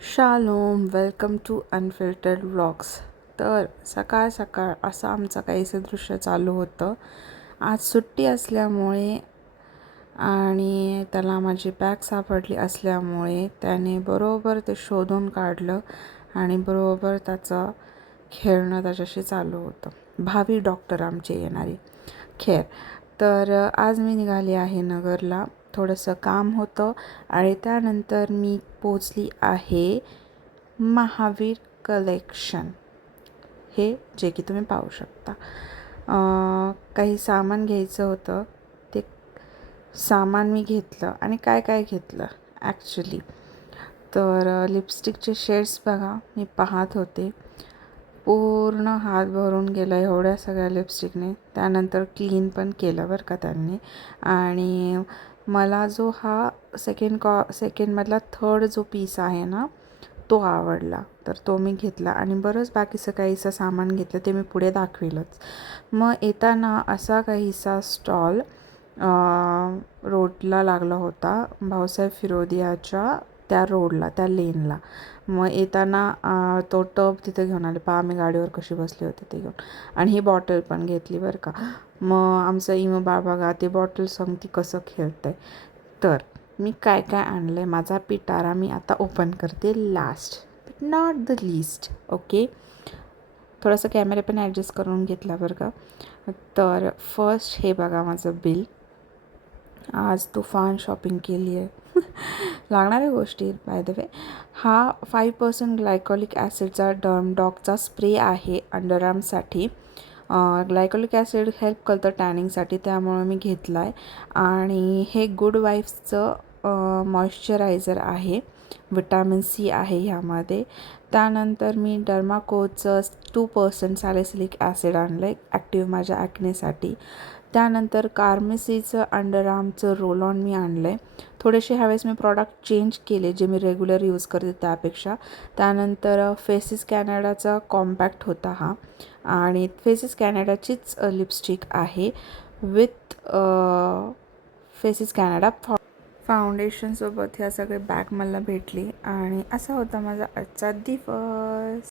Shalom, welcome to unfiltered vlogs. तर सकाळ सकाळ असं आमचं काहीसं दृश्य चालू होतं. आज सुट्टी असल्यामुळे आणि त्याला माझी बॅग सापडली असल्यामुळे त्याने बरोबर ते शोधून काढलं आणि बरोबर त्याचं खेळणं त्याच्याशी चालू होतं. भावी डॉक्टर आमचे येणारी. खेर तर आज मी निघाली आहे नगरला. थोडंसं काम होतं आणि त्यानंतर मी पोचली आहे महावीर कलेक्शन, हे जे की तुम्ही पाहू शकता. काही सामान घ्यायचं होतं. ते सामान मी घेतलं आणि काय काय घेतलं ॲक्च्युली. तर लिपस्टिकचे शेड्स बघा, मी पाहत होते. पूर्ण हात भरून गेला एवढ्या सगळ्या लिपस्टिकने. त्यानंतर क्लीन पण केलं बरं का त्यांनी. आणि मला जो हा सेकंडमधला थर्ड जो पीस आहे ना, तो आवडला, तर तो मी घेतला आणि बरंच बाकीचं काहीसं सामान घेतलं, ते मी पुढे दाखवेलच. मग येताना असा काहीसा स्टॉल रोडला लागला होता, भाऊसाहेब फिरोदियाच्या त्या रोडला, त्या लेनला. मग येताना तो टब तिथे घेऊन आले. पहा मी गाडीवर कशी बसली होती ते घेऊन. आणि ही बॉटल पण घेतली बरं का. मग आमचं इमू बाळ बघा ते बॉटल सांगती कसं खेळतं आहे. तर मी काय काय आणलं आहे, माझा पिटारा मी आता ओपन करते last but not the least. Okay, थोडंसं कॅमेरा पण ॲडजस्ट करून घेतला बरं का. तर फर्स्ट हे बघा माझं बिल. आज तुफान शॉपिंग केली आहे. लागणाऱ्या गोष्टी बाय द वे. हा 5% ग्लायकॉलिक ॲसिडचा डॉकचा स्प्रे आहे अंडरआर्मसाठी. ग्लायकॉलिक ॲसिड हेल्प करतं टॅनिंगसाठी, त्यामुळं मी घेतला आहे. आणि हे गुड वाईफ्सचं मॉइश्चरायझर आहे, विटॅमिन सी आहे ह्यामध्ये. त्यानंतर मी डर्माकोचं 2% सॅलिसिलिक ॲसिड आणलं आहे ॲक्टिव्ह माझ्या ॲक्नेसाठी. त्यानंतर कार्मेसीचं अंडरआर्मचं रोल ऑन मी आणलं आहे. थोडेसे ह्यावेळेस मी प्रॉडक्ट चेंज केले जे मी रेग्युलर यूज करते त्यापेक्षा. त्यानंतर फेसिस कॅनडाचा कॉम्पॅक्ट होता हा, आणि फेसिस कॅनडाचीच लिपस्टिक आहे विथ फेसिस कॅनडा फाउंडेशनसोबत ह्या सगळे बॅग मला भेटली. आणि असा होता माझा आजचा दिवस.